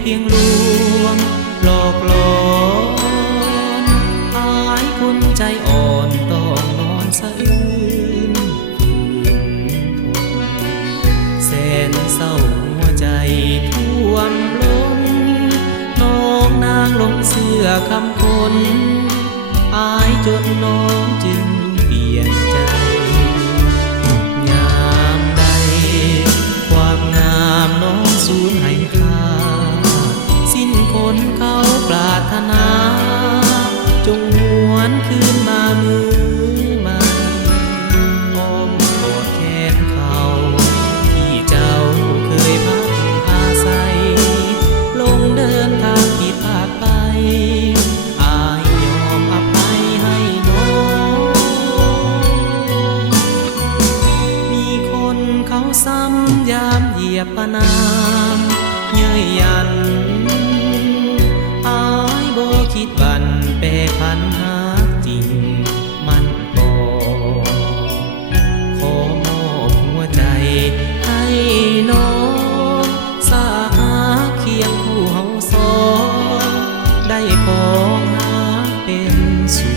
เพียงลวงหลอกหลอนอายคนใจอ่อนต้องนอนสะอื้นแสนเศร้าหัวใจท่วมล้นน้องนางลงเสื้อคำคนอายจนน้องจึงเปลี่ยนใจยามใดความงามน้องสูญให้ค่าสิ้นคนเขาปรารถนาจงหวนคืนมามือใหม่อ้อมกอดแขนเขาที่เจ้าเคยพักอาศัยลงเดินทางผิดพลาดไปอายยอมอภัยให้น้องมีคนเขาซ้ำยามเหยียบประนามเย้ยยันอายบ่คิดบันแปรพันหาจริงมันบ่ขอมอบหัวใจให้น้องสาหาเคียงคู่เฮาสองได้ของหาเป็นสุข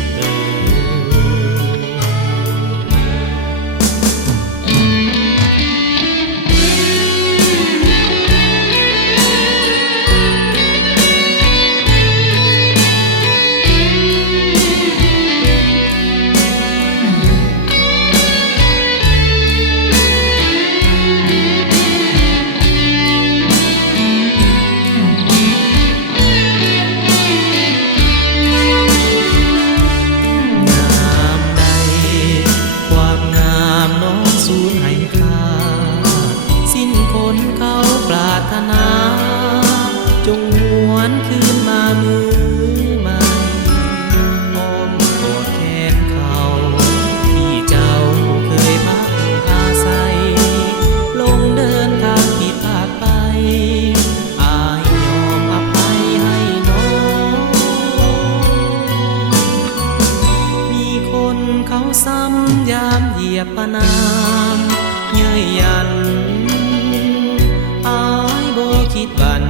จงหวนคืนมามือใหม่อ้อมกอดแขนเขาที่เจ้าเคยพักอาศัยลงเดินทางผิดพลาดไปอายยอมอภัยให้น้องมีคนเขาซ้ำยามเหยียบประนามเย้ยยันอายบ่คิดบัน